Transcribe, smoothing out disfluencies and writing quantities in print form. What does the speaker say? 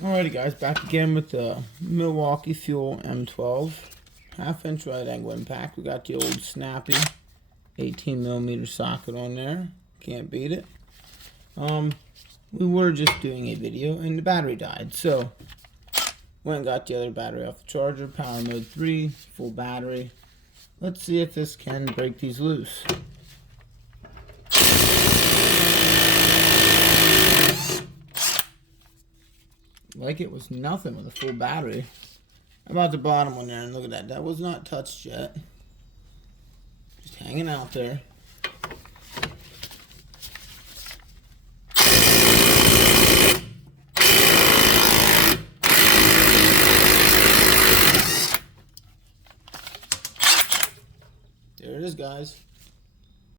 Alrighty guys, back again with the Milwaukee Fuel M12 half-inch right angle impact. We got the old snappy 18mm socket on there. Can't beat it. We were just doing a video and the battery died, so went and got the other battery off the charger. Power mode 3, full battery. Let's see if this can break these loose. Like it was nothing with a full battery. How about the bottom one there? And look at that. That was not touched yet. Just hanging out there.